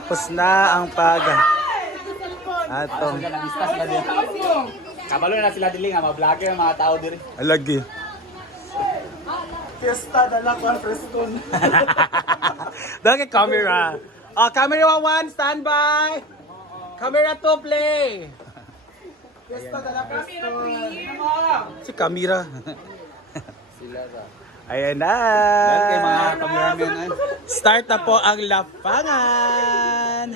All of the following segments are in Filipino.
tapos na ang pag atong Kabalo na sila dili nga ma-vlogger mga tao diri. alagi. Fiesta dala ko preskon. Dali camera. Camera 1 standby. Camera 2 play. Fiesta dala preskon. Si camera. Sila ba. Ayan na. Dan kay mga cameraman ay. Start na po ang lapangan.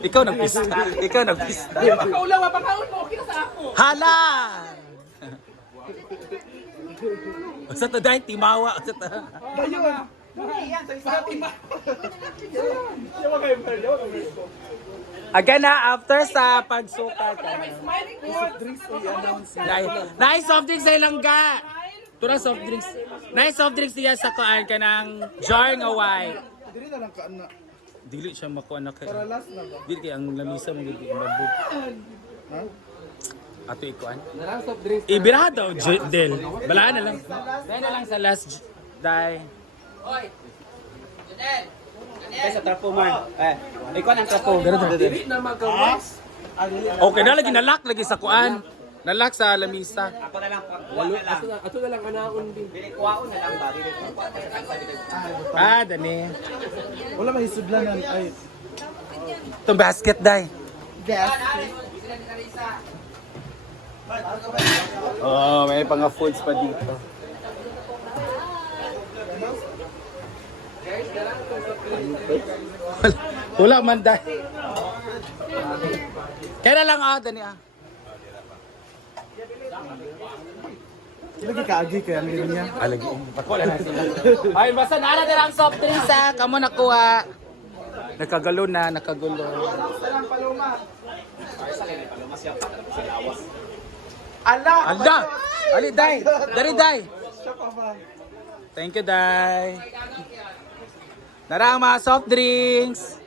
Ikaw nagpista. Ikaw nagpista. Pagkaulaw, pagkaon mo, kita sa ako. Hala! Sa to dahil timawa. Sa to. Ayun. Yan, sa isa timba. Again na, after sa pagsukat. Smiling good. Nice soft drinks sa ilangga. Tura soft drinks. Nice soft drinks niya sa kuan ka ng jar nga white. Diri na lang ka na. Dili siya makuha na kay. Para last na ba? Dili kay ang lamisa mo gid mabuk. Ha? Ato ikuan. Narang soft drinks. Ibira daw Del. Balaan na lang. Dahil na lang sa last dai. Kay sa trapo man. Ikaw ang trapo. Dili na magawas. Okay na lagi nalak lagi sa kuan. Nalak sa lamisa. Ako na lang walo lang. Ato na lang anaon din. Dili kuwaon na lang ba dili. Dani. Wala mahisudlanan ay. Itong basket dai. Oh, may pang foods pa dito. Wala man dai. Kaya lang Dani Lagi kaagi kay ang niya. Alagi. Wala na sila. Ay, basta na din ang soft drinks Kamo nakuha. Nakagulo na, nakagulo. Salam paloma. Alda! Ali, Day! Dari, Day! Siya pa ba? Thank you, Day. Nara ang mga soft drinks.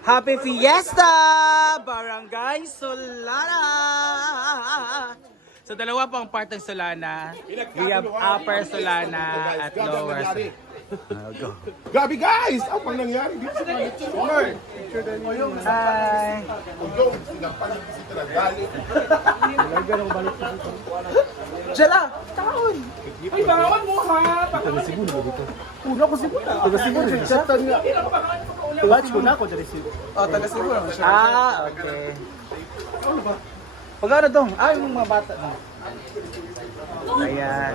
Happy Fiesta! Barangay Solana! So, dalawa pang part ng Solana. We have Upper Solana at Lower Solana. Go. Grabe guys! Ang pang nangyari dito sa Lord! Hi! Ulo, sinapalig si Talagali. Jela, taon. Ay, bangawan mo ha. Una ko Cebu na. Taga Cebu rin siya. Watch ko na ako dyan Cebu. Oh, taga Cebu naman siya. Okay. Pagkano dong? Yung mga bata na. Ayan.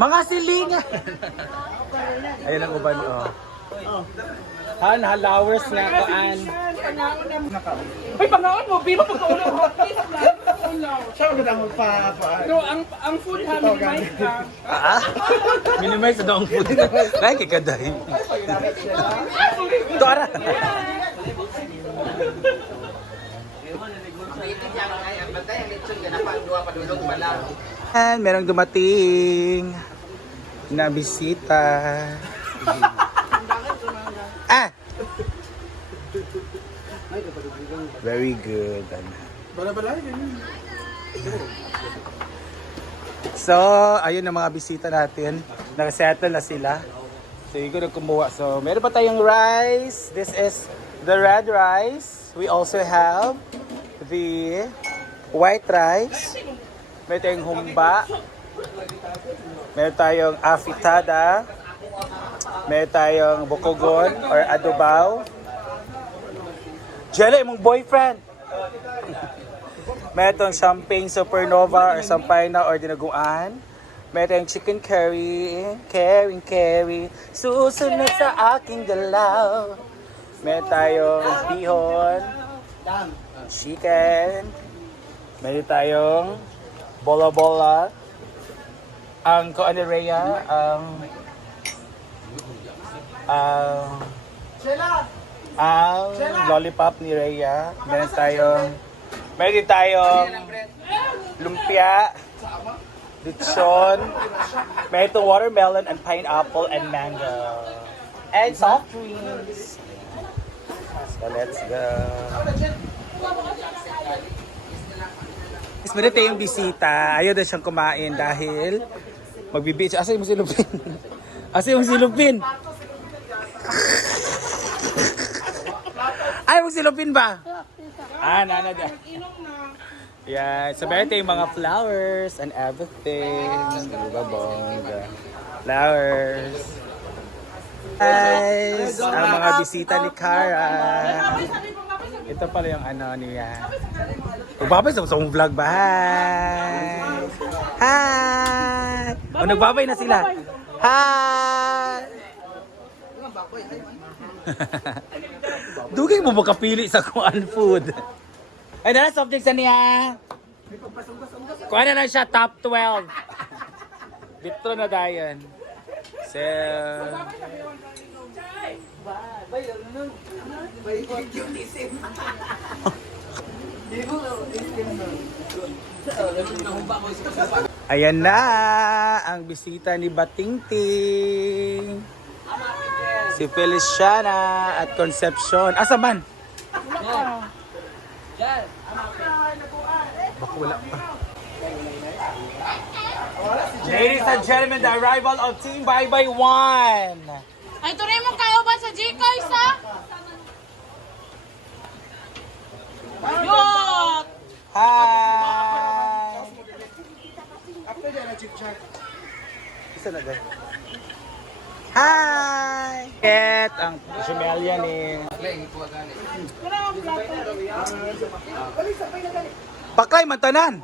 Mga silingan. Ayan ang uban, halawers na kaan. Ay, bangawan mo. Bima pagkaulaw. Siya ang ganda magpa... Pero ang food ha, minimize ka. Minimize na daw ang food. Ay, kikaday. Ito, ara. And merong dumating na bisita. Very good. So, ayun ang mga bisita natin. Nakasettle na sila. So, yung na kumuha. So, meron pa tayong rice. This is the red rice. We also have the white rice. Meron tayong humba. Meron tayong afitada. Meron tayong bukogon or adobaw. Jelly, mong boyfriend. Meron tayong champagne supernova or sampayna or dinaguan. Meron tayong chicken curry. Curry. Susunod sa aking galaw. Meron tayong bihon. Chicken. Meron tayong bola-bola. Ang ano Rhea, ang lollipop ni Rhea. Meron din tayong lumpia, lechon, meron itong watermelon and pineapple and mango. And soft drinks. So let's go. Meron tayong bisita. Ayaw na siyang kumain dahil Magbibi siya. Asa yung silupin? Asa yung silupin? Ay, magsilupin ba? Nana dyan. Yeah, so meron tayong mga flowers and everything. Diba, bongga? Flowers. Guys, ang mga bisita ni Cara. Ito pala yung ano niya. Magbabay sa mong vlog ba? Hi! O, nagbabay na sila. Hi! Dugay mo makapili sa kuan food. Ay, nala soft drinks na niya. Kuha na lang siya, top 12. Bitro na dayan. So... Ayan na ang bisita ni Batingting. Si Feliciana at Concepcion. Asa man? Baka wala pa. Ladies and gentlemen, the arrival of Team Bye Bye 1. Ay, tunay mo kauban sa G-Car sa? Yot! Hi! Isa na dahil. Hi! Ket ang Jumelia ni Paklay Mantanan.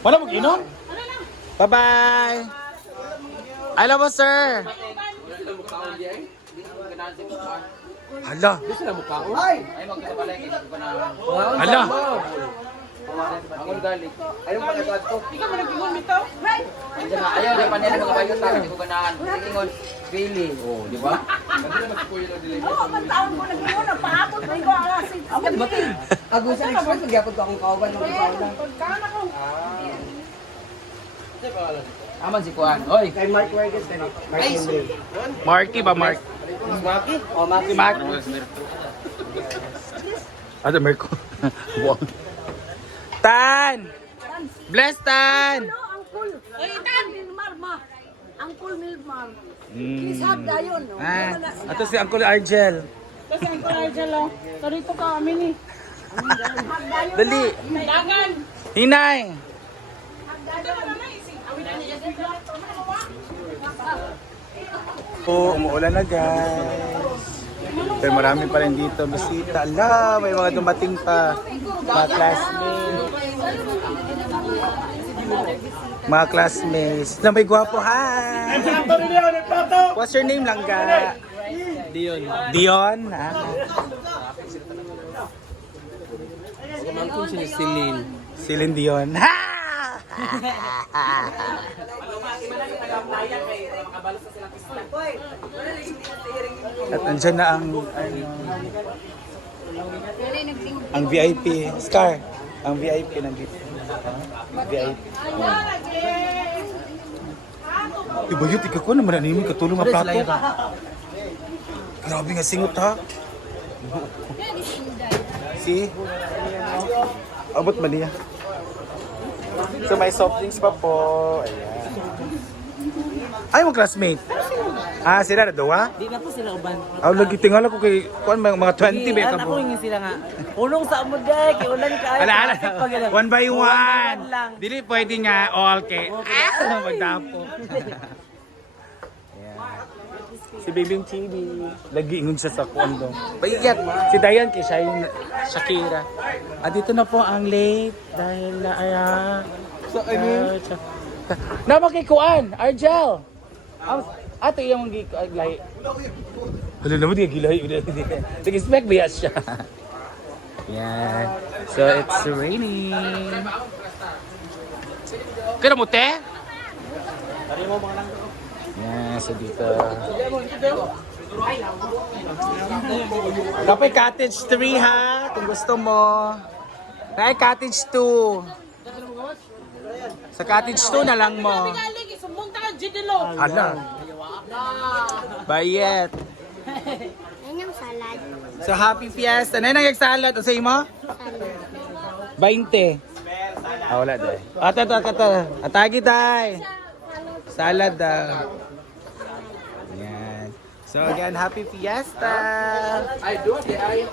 Wala mag-inom? Bye-bye! I love you, sir! Hala! Hala! Ayong pagkatuad ko. Ikaw mo nag-ingon nito? Ayaw na panela mga bayot lang hindi ko ganahan. Ingon, Billy. Oh, di ba? Oo, magtaon ko nag-ingon. Nagpaapot na ikaw ang asin. Agusan express magyapon ko akong kauban ng kauban. Pagkaan ako. Aman si Kuan. Oy, Kay Mark Vargas na. Mark Henry. Marky ba, Mark? Maki? Oh, Maki. Mark? Ano, Marco? Wow. Tan! Bless, Tan! Angkol. Oy, Tan! Milmar, ma. Angkol Milmar. Mm. Isab dayon, no? Ato si Uncle Argel. Kasi ang karaja lang. Karito ka kami ni. Dali! Dagan! Hinay! Po, umuulan na guys. Pero marami pa rin dito bisita. Ala, may mga dumating pa. Mga classmates. Mga classmates. Na may gwapo, hi! What's your name, Langga? Dion. Dion? Mangkong si Celine. Celine Dion. Ha! At nandyan na ang VIP. Scar, ang VIP nandito. VIP. Iba yun, tika ko naman nanimig katulong ang plato. Grabe nga singot ha. Si? Abot ba niya? So may soft drinks pa po. Ayan. Ay, mga classmate. Ah, sila na dawa? Di na po sila uban. Aw, lagi tingala ko kay kuan mga 20 ba Ako kabo. yung sila nga. Ulong sa amod day, kiulan ka. Ala, one by one. lang. Dili pwede nga all kay. Ah, magdapo. Si Bibing TV. Lagi ingon siya sa kuan do. Paigat. Si Dayan kay siya yung Shakira. Ah, dito na po ang late dahil na So, I mean, na makikuan, Argel. Ato yung gilahi. Hala naman di gilahi. Nag-expect ba siya? Yan. So it's raining. Kaya mo te? Yan, so dito. Kapay cottage 3 ha, kung gusto mo. Kaya cottage 2. Sa cottage 2 na lang mo. Galing, isumbong ta ka, Jidilo. Ala. Bayet. Yan yung salad. So happy fiesta. Ano yung nagsalad? Ano sa imo? 20. Ah, wala daw. Ito. Atagi tayo. Salad daw. Yan. So again, happy fiesta. Ay, doon, di ay.